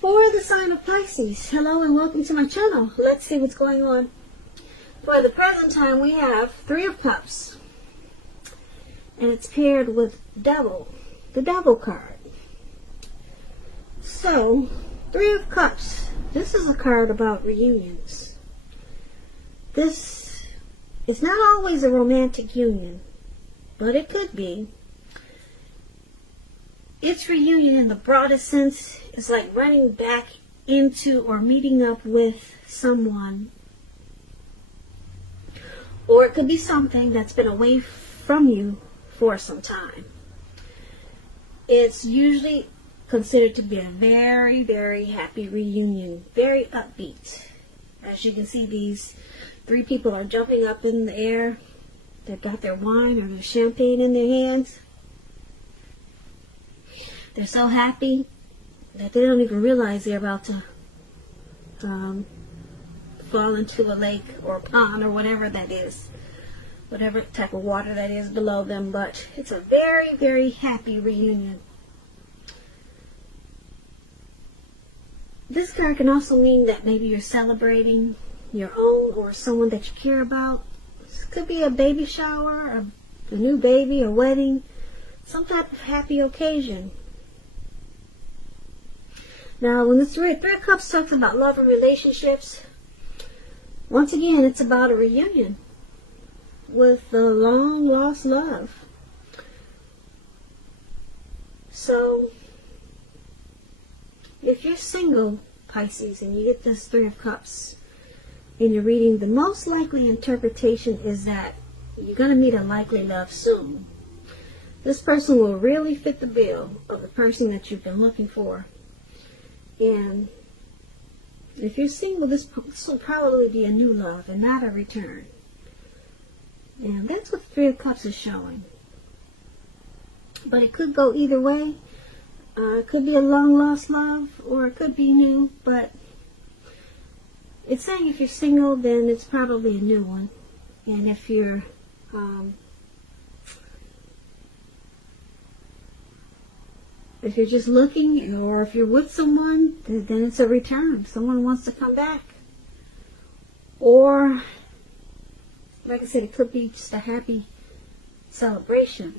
For the sign of Pisces, hello and welcome to my channel. Let's see what's going on. For the present time, we have Three of Cups. And it's paired with Devil, the Devil card. So, Three of Cups. This is a card about reunions. This is not always a romantic union, but it could be. Its reunion in the broadest sense is like running back into or meeting up with someone. Or it could be something that's been away from you for some time. It's usually considered to be a very, very happy reunion. Very upbeat. As you can see, these three people are jumping up in the air. They've got their wine or their champagne in their hands. They're so happy that they don't even realize they're about to fall into a lake or a pond or whatever that is. Whatever type of water that is below them. But it's a very, very happy reunion. This card can also mean that maybe you're celebrating your own or someone that you care about. This could be a baby shower, a new baby, a wedding, some type of happy occasion. Now, when the Three of Cups talks about love and relationships, once again, it's about a reunion with the long-lost love. So, if you're single, Pisces, and you get this Three of Cups in your reading, the most likely interpretation is that you're going to meet a likely love soon. This person will really fit the bill of the person that you've been looking for. And if you're single, this will probably be a new love and not a return. And that's what the Three of Cups is showing. But it could go either way. It could be a long-lost love, or it could be new. But it's saying if you're single, then it's probably a new one. And if you're just looking, or if you're with someone, then it's a return. Someone wants to come back. Or, like I said, it could be just a happy celebration.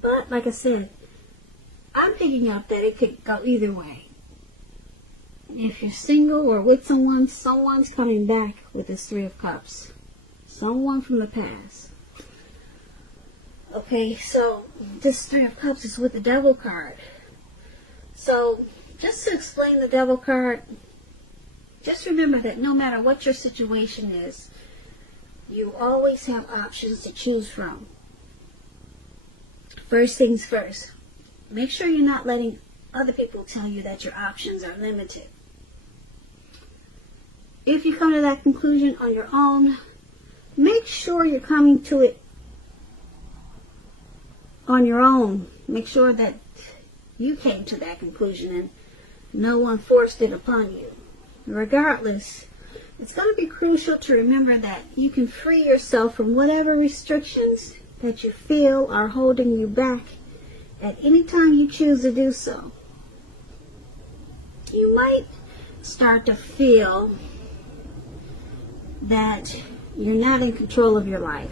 But, like I said, I'm picking up that it could go either way. If you're single or with someone, someone's coming back with this Three of Cups. Someone from the past. Okay, so this Three of Cups is with the Devil card. So, just to explain the Devil card, just remember that no matter what your situation is, you always have options to choose from. First things first, make sure you're not letting other people tell you that your options are limited. If you come to that conclusion on your own, make sure you're coming to it on your own. Make sure that you came to that conclusion and no one forced it upon you. Regardless, it's going to be crucial to remember that you can free yourself from whatever restrictions that you feel are holding you back at any time you choose to do so. You might start to feel that you're not in control of your life.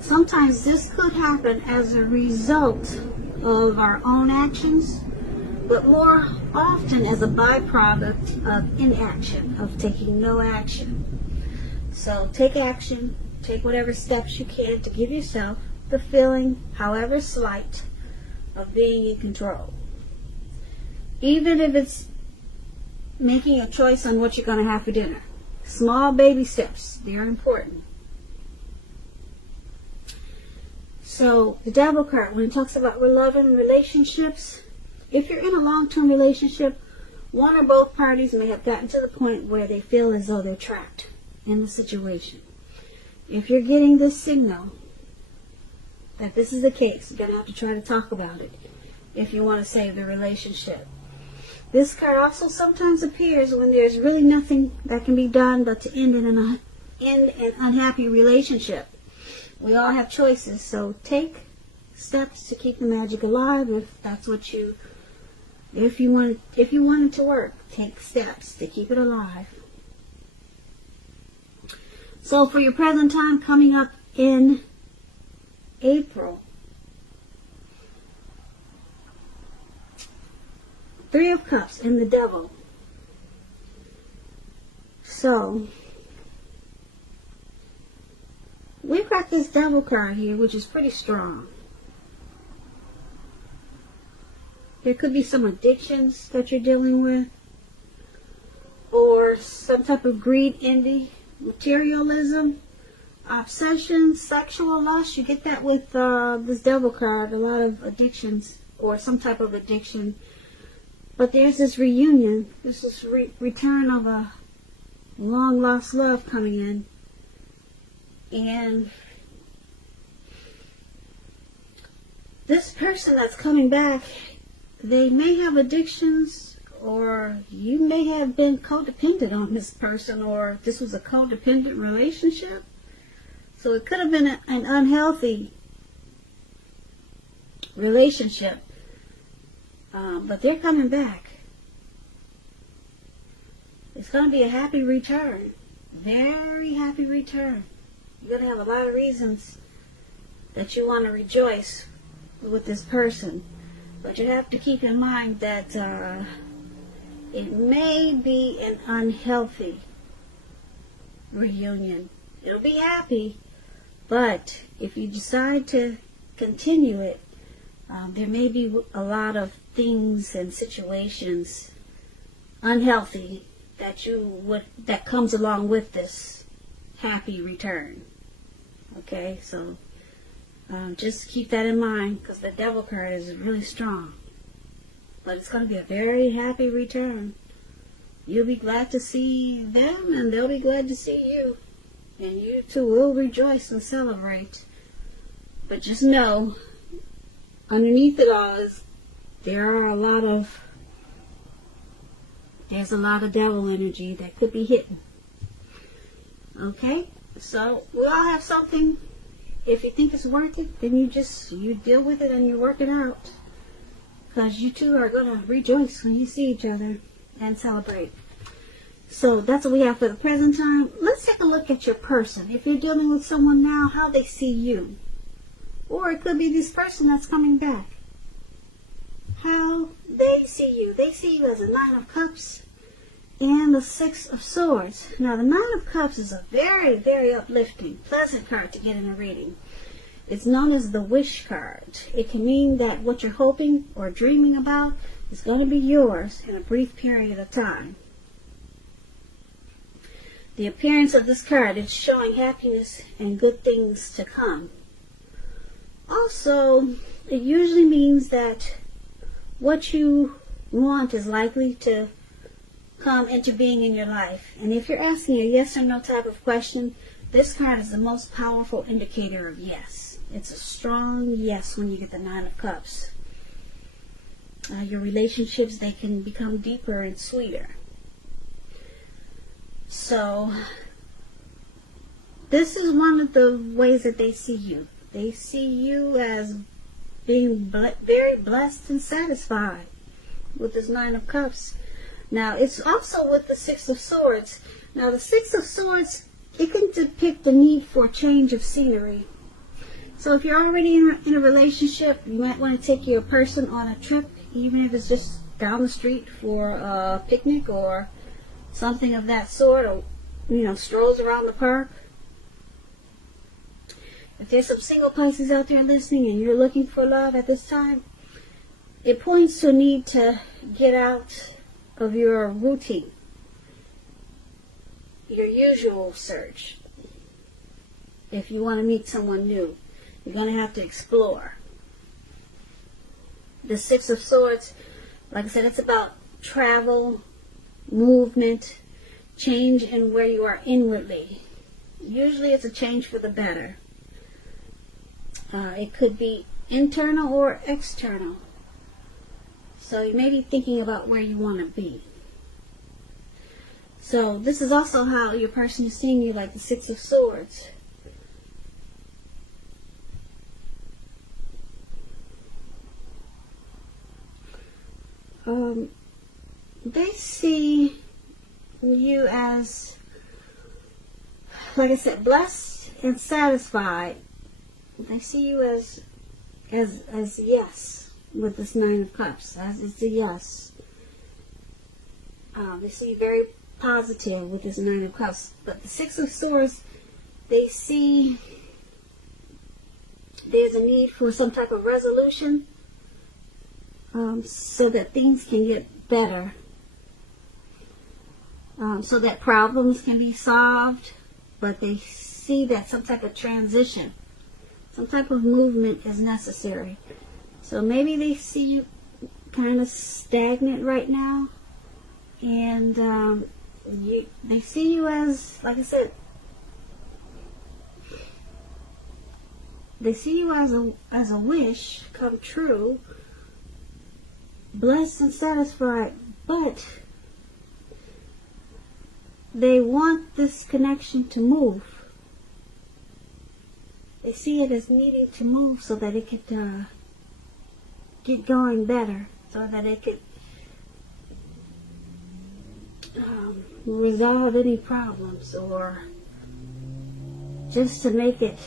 Sometimes this could happen as a result of our own actions, but more often as a byproduct of inaction, of taking no action. So take action. Take whatever steps you can to give yourself the feeling, however slight, of being in control. Even if it's making a choice on what you're going to have for dinner. Small baby steps, they're important. So, the Devil card, when it talks about love and relationships, if you're in a long-term relationship, one or both parties may have gotten to the point where they feel as though they're trapped in the situation. If you're getting this signal that this is the case, you're going to have to try to talk about it if you want to save the relationship. This card also sometimes appears when there's really nothing that can be done but to end an unhappy relationship. We all have choices, so take steps to keep the magic alive if that's what you If you want it to work, take steps to keep it alive. So for your present time coming up in April, 3 of Cups and the Devil. So we've got this Devil card here, which is pretty strong. There could be some addictions that you're dealing with, or some type of greed, envy, materialism, obsession, sexual lust. You get that with this Devil card, a lot of addictions or some type of addiction. But there's this reunion, this is return of a long lost love coming in. And this person that's coming back, they may have addictions, or you may have been codependent on this person, or this was a codependent relationship. So it could have been an unhealthy relationship. But they're coming back. It's going to be a happy return. Very happy return. You're going to have a lot of reasons that you want to rejoice with this person. But you have to keep in mind that it may be an unhealthy reunion. It'll be happy, but if you decide to continue it, there may be a lot of things and situations unhealthy that comes along with this happy return. Okay, so just keep that in mind, because the Devil card is really strong. But it's going to be a very happy return. You'll be glad to see them, and they'll be glad to see you. And you two will rejoice and celebrate. But just know, underneath it all is there's a lot of devil energy that could be hidden. Okay? So we all have something. If you think it's worth it, then you deal with it and you work it out. Because you two are going to rejoice when you see each other and celebrate. So that's what we have for the present time. Let's take a look at your person. If you're dealing with someone now, how they see you. Or it could be this person that's coming back. How they see you. They see you as a 9 of Cups and the 6 of Swords. Now the 9 of Cups is a very, very uplifting, pleasant card to get in a reading. It's known as the wish card. It can mean that what you're hoping or dreaming about is going to be yours in a brief period of time. The appearance of this card is showing happiness and good things to come. Also, it usually means that what you want is likely to come into being in your life. And if you're asking a yes or no type of question, this card is the most powerful indicator of yes. It's a strong yes when you get the 9 of Cups. Your relationships, they can become deeper and sweeter. So, this is one of the ways that they see you. They see you as being very blessed and satisfied with this 9 of Cups. Now, it's also with the 6 of Swords. Now, the 6 of Swords, it can depict the need for a change of scenery. So, if you're already in a relationship, you might want to take your person on a trip, even if it's just down the street for a picnic or something of that sort, or, strolls around the park. If there's some single Pisces out there listening and you're looking for love at this time, it points to a need to get out of your routine, your usual search. If you want to meet someone new, you're going to have to explore. The 6 of Swords, like I said, it's about travel, movement, change in where you are inwardly. Usually it's a change for the better. It could be internal or external. So you may be thinking about where you want to be. So this is also how your person is seeing you, like the 6 of Swords. they see you as, like I said, blessed and satisfied. They see you as yes with this Nine of Cups, as it's a yes. They see you very positive with this Nine of Cups. But the Six of Swords, they see there's a need for some type of resolution, so that things can get better, so that problems can be solved. But they see that some type of transition, some type of movement is necessary. So maybe they see you kind of stagnant right now, and they see you as, like I said, they see you as a wish come true, blessed and satisfied, but they want this connection to move. They see it as needing to move so that it could get going better, so that it could resolve any problems, or just to make it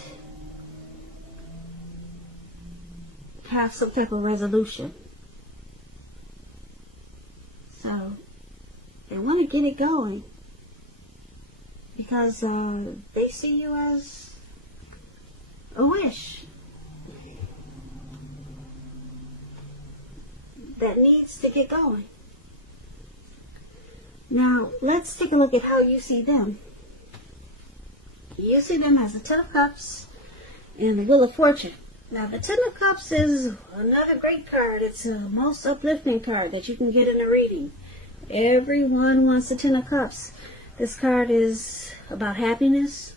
have some type of resolution. So they want to get it going because they see you as a wish that needs to get going. Now, let's take a look at how you see them. You see them as the Ten of Cups and the Wheel of Fortune. Now, the Ten of Cups is another great card. It's the most uplifting card that you can get in a reading. Everyone wants the Ten of Cups. This card is about happiness,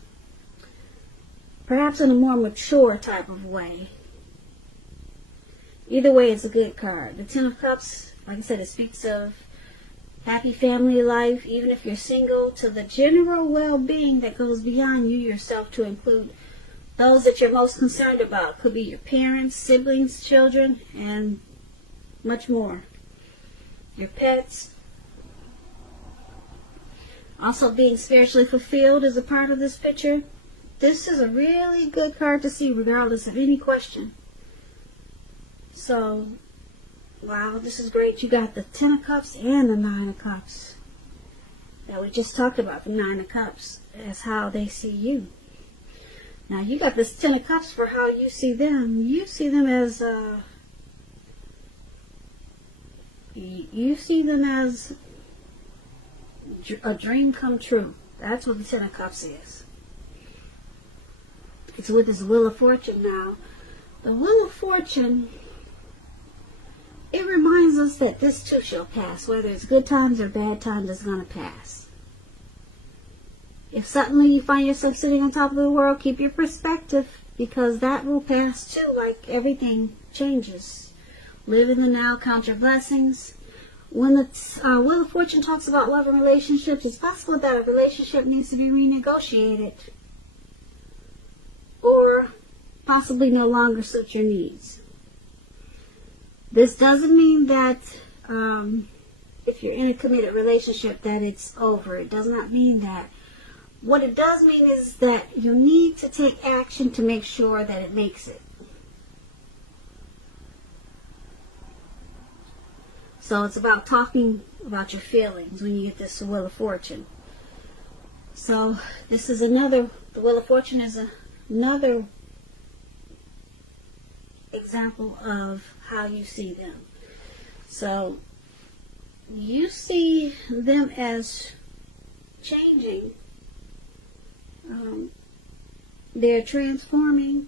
perhaps in a more mature type of way. Either way, it's a good card. The Ten of Cups, like I said, it speaks of happy family life, even if you're single, to the general well-being that goes beyond you yourself, to include those that you're most concerned about. Could be your parents, siblings, children, and much more. Your pets. Also, being spiritually fulfilled is a part of this picture. This is a really good card to see regardless of any question. So, wow, this is great. You got the Ten of Cups and the Nine of Cups that we just talked about. The Nine of Cups as how they see you. Now, you got this Ten of Cups for how you see them. You see them as a dream come true. That's what the Ten of Cups is. It's with this Wheel of Fortune now. The Wheel of Fortune, it reminds us that this too shall pass. Whether it's good times or bad times, it's going to pass. If suddenly you find yourself sitting on top of the world, keep your perspective, because that will pass too, like everything changes. Live in the now, count your blessings. When the Wheel of Fortune talks about love and relationships, it's possible that a relationship needs to be renegotiated, or possibly no longer suit your needs. This doesn't mean that if you're in a committed relationship that it's over. It does not mean that. What it does mean is that you need to take action to make sure that it makes it. So it's about talking about your feelings when you get this Wheel of Fortune. So this is the Wheel of Fortune is another example of how you see them. So you see them as changing. They're transforming.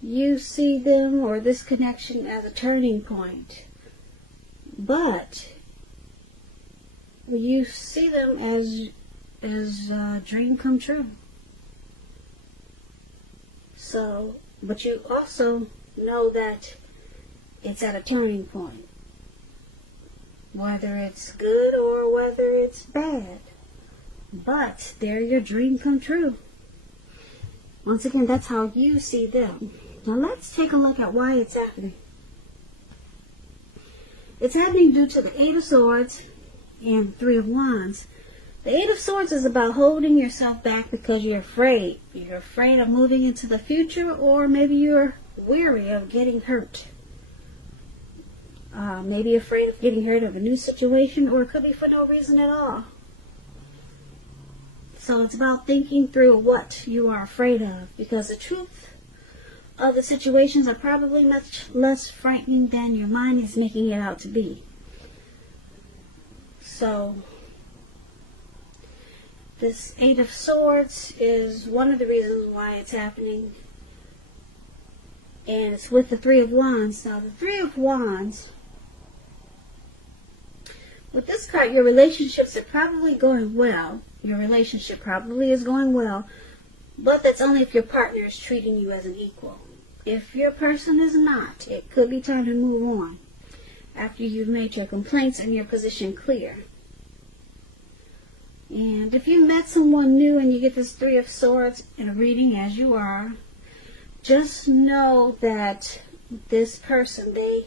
You see them, or this connection, as a turning point. But you see them as a dream come true. So, but you also know that it's at a turning point. Whether it's good or whether it's bad. But they're your dream come true. Once again, that's how you see them. Now let's take a look at why it's happening. It's happening due to the Eight of Swords and Three of Wands. The Eight of Swords is about holding yourself back because you're afraid. You're afraid of moving into the future, or maybe you're weary of getting hurt. Maybe afraid of getting hurt of a new situation, or it could be for no reason at all. So it's about thinking through what you are afraid of, because the truth of the situations are probably much less frightening than your mind is making it out to be. So this Eight of Swords is one of the reasons why it's happening. And it's with the Three of Wands. Now the Three of Wands, with this card, your relationships are probably going well. Your relationship probably is going well. But that's only if your partner is treating you as an equal. If your person is not, it could be time to move on after you've made your complaints and your position clear. And if you met someone new and you get this Three of Swords in a reading, as you are, just know that this person, they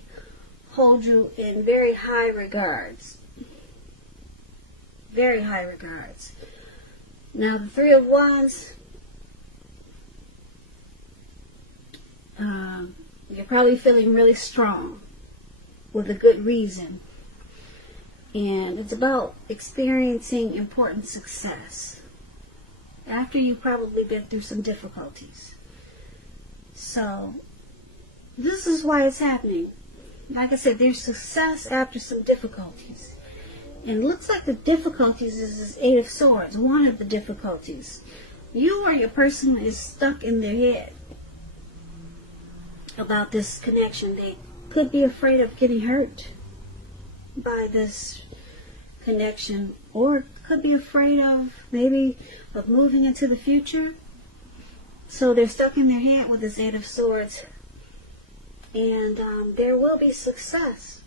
hold you in very high regards. Very high regards. Now, the Three of Wands, you're probably feeling really strong with a good reason. And it's about experiencing important success after you've probably been through some difficulties. So, this is why it's happening. Like I said, there's success after some difficulties. And it looks like the difficulties is this Eight of Swords, one of the difficulties. You or your person is stuck in their head about this connection. They could be afraid of getting hurt by this connection, or could be afraid of maybe of moving into the future. So they're stuck in their head with this Eight of Swords. And there will be success.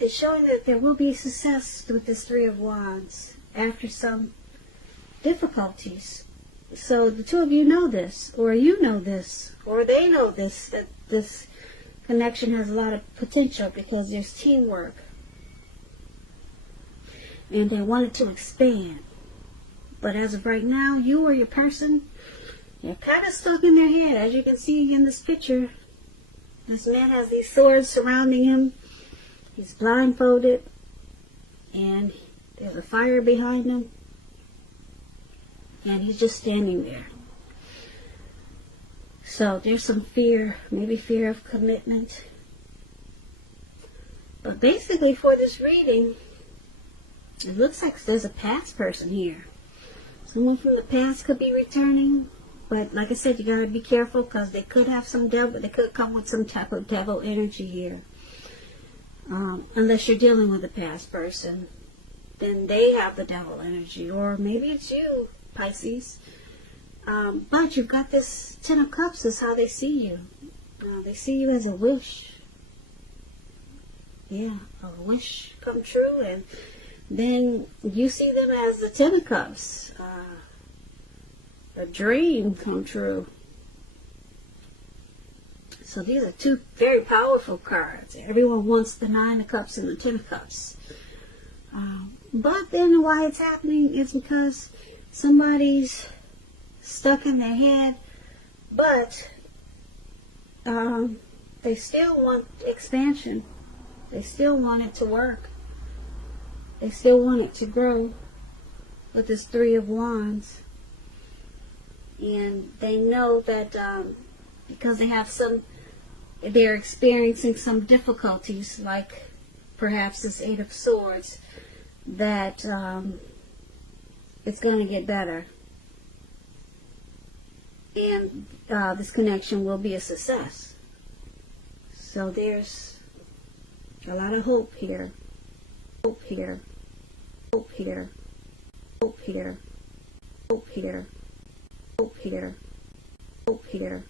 It's showing that there will be success with this Three of Wands after some difficulties. So the two of you know this, or you know this, or they know this, that this connection has a lot of potential because there's teamwork. And they want it to expand. But as of right now, you or your person, you're kind of stuck in their head. As you can see in this picture, this man has these swords surrounding him. He's blindfolded, and there's a fire behind him, and he's just standing there. So there's some fear, maybe fear of commitment. But basically for this reading, it looks like there's a past person here. Someone from the past could be returning, but like I said, you gotta be careful because they could have some devil, they could come with some type of devil energy here. Unless you're dealing with a past person, then they have the devil energy, or maybe it's you, Pisces. But you've got this Ten of Cups is how they see you. They see you as a wish. Yeah, a wish come true, and then you see them as the Ten of Cups, a dream come true. So these are two very powerful cards. Everyone wants the Nine of Cups and the Ten of Cups. But then why it's happening is because somebody's stuck in their head, but they still want expansion. They still want it to work. They still want it to grow with this Three of Wands. And they know that because they're experiencing some difficulties, like perhaps this Eight of Swords, that it's going to get better. And this connection will be a success. So there's a lot of hope here. Hope here. Hope here. Hope here. Hope here. Hope here. Hope here.